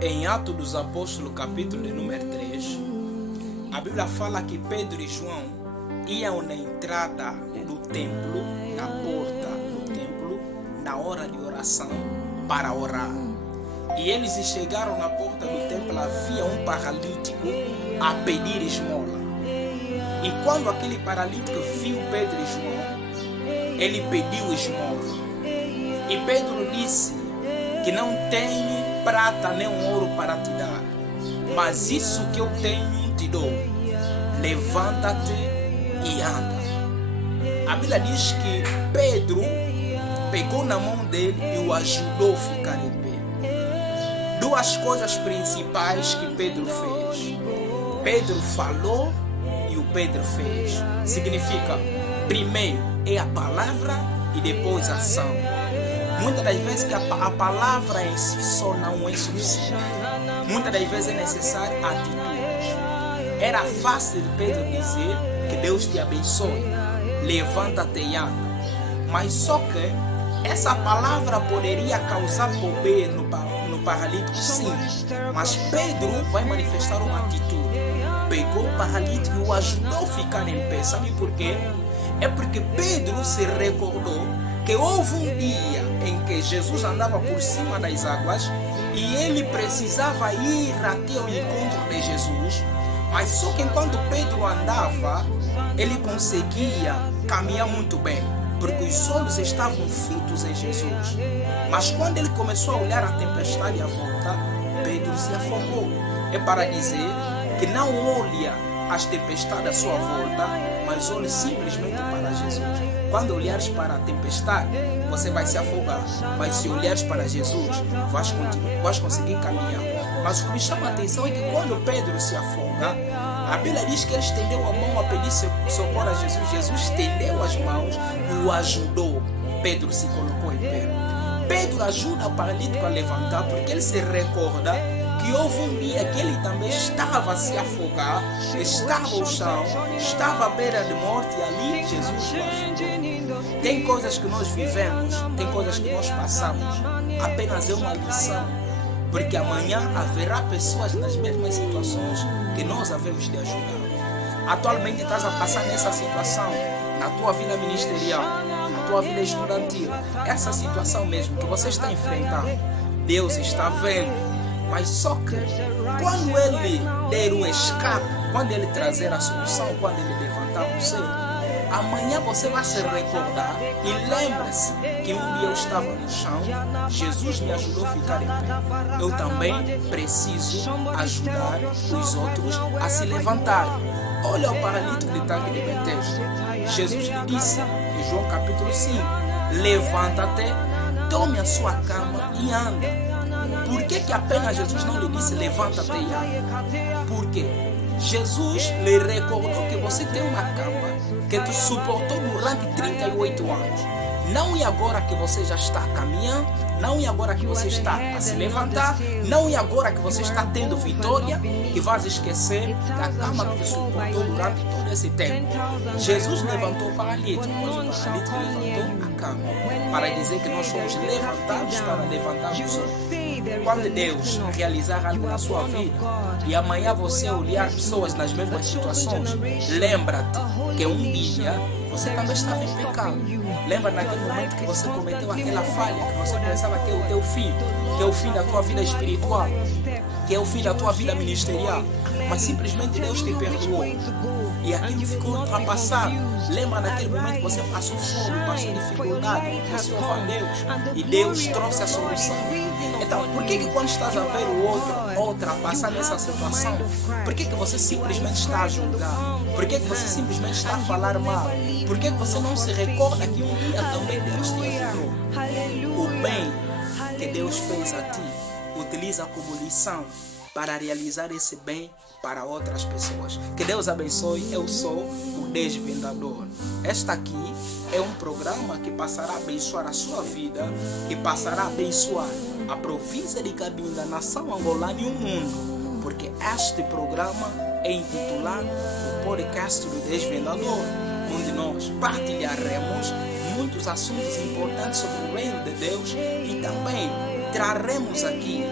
Em Atos dos Apóstolos, capítulo de número 3, a Bíblia fala que Pedro e João iam na entrada do templo, na porta do templo, na hora de oração, para orar. E eles chegaram na porta do templo, havia um paralítico a pedir esmola. E quando aquele paralítico viu Pedro e João, ele pediu esmola. E Pedro disse que não tenho prata nem ouro para te dar, mas isso que eu tenho te dou. Levanta-te e anda. A Bíblia diz que Pedro pegou na mão dele e o ajudou a ficar em pé. Duas coisas principais que Pedro fez. Pedro falou e o Pedro fez. Significa, primeiro é a palavra e depois a ação. Muitas das vezes que a palavra em si só não é suficiente. Muitas das vezes é necessário atitudes. Era fácil de Pedro dizer que Deus te abençoe, levanta-te e anda. Mas só que essa palavra poderia causar poder no paralítico, sim. Mas Pedro vai manifestar uma atitude. Pegou o paralítico e o ajudou a ficar em pé. Sabe por quê? É porque Pedro se recordou que houve um dia em que Jesus andava por cima das águas e ele precisava ir até o encontro de Jesus, mas só que enquanto Pedro andava, ele conseguia caminhar muito bem, porque os olhos estavam fitos em Jesus. Mas quando ele começou a olhar a tempestade à volta, Pedro se afogou. É para dizer que não olha as tempestades à sua volta, mas olhe simplesmente para Jesus. Quando olhares para a tempestade, você vai se afogar. Mas se olhares para Jesus, vais conseguir caminhar. Mas o que me chama a atenção é que quando Pedro se afoga, a Bíblia diz que ele estendeu a mão a pedir socorro a Jesus. Jesus estendeu as mãos e o ajudou. Pedro se colocou em pé. Pedro ajuda o paralítico a levantar porque ele se recorda que houve um dia que ele também estava a se afogar, estava ao chão, estava à beira de morte e ali Jesus o ajudou. Tem coisas que nós vivemos, tem coisas que nós passamos, apenas é uma lição, porque amanhã haverá pessoas nas mesmas situações que nós havemos de ajudar. Atualmente estás a passar nessa situação, na tua vida ministerial, na tua vida estudantil, essa situação mesmo que você está enfrentando, Deus está vendo. Mas só que quando ele der o escape, quando ele trazer a solução, quando ele levantar você, amanhã você vai se recordar e lembre-se que um dia eu estava no chão, Jesus me ajudou a ficar em pé. Eu também preciso ajudar os outros a se levantarem. Olha o paralítico de tanque de Betesda. Jesus lhe disse em João capítulo 5, levanta-te, tome a sua cama e anda. Por que apenas Jesus não lhe disse levanta-te e anda? Porque Jesus lhe recordou que você tem uma cama que te suportou durante 38 anos. Não é agora que você já está caminhando, não é agora que você está a se levantar, não é agora que você está tendo vitória que vais esquecer da cama que te suportou durante todo esse tempo. Jesus levantou o paralítico, mas o paralítico levantou a cama para dizer que nós somos levantados para levantar os outros. Quando Deus realizar algo na sua vida e amanhã você olhar pessoas nas mesmas situações, lembra-te que um dia você também estava em pecado. Lembra naquele momento que você cometeu aquela falha, que você pensava que é o teu fim, que é o fim da tua vida espiritual, que é o fim da tua vida ministerial, mas simplesmente Deus te perdoou e aquilo ficou ultrapassado. Lembra naquele momento que você passou fome, passou dificuldade, você orou a Deus e Deus trouxe a solução. Então, por que quando estás a ver o outro passar nessa situação, por que você simplesmente está a julgar? Por que você simplesmente está a falar mal? Por que você não se recorda que um dia também Deus te ajudou? O bem que Deus fez a ti, utiliza como lição para realizar esse bem para outras pessoas. Que Deus abençoe. Eu sou o Desvendador. Esta aqui é um programa que passará a abençoar a sua vida, que passará a abençoar a província de Cabinda, nação angolana e o mundo, porque este programa é intitulado o Podcast do Desvendador, onde nós partilharemos muitos assuntos importantes sobre o reino de Deus e também traremos aqui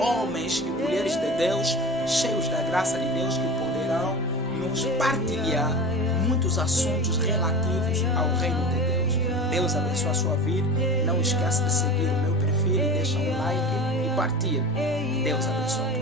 homens e mulheres de Deus, cheios da graça de Deus, que poderão nos partilhar muitos assuntos relativos ao reino de Deus. Deus abençoe a sua vida. Não esqueça de seguir o meu perfil, deixa um like e partilha. Deus abençoe.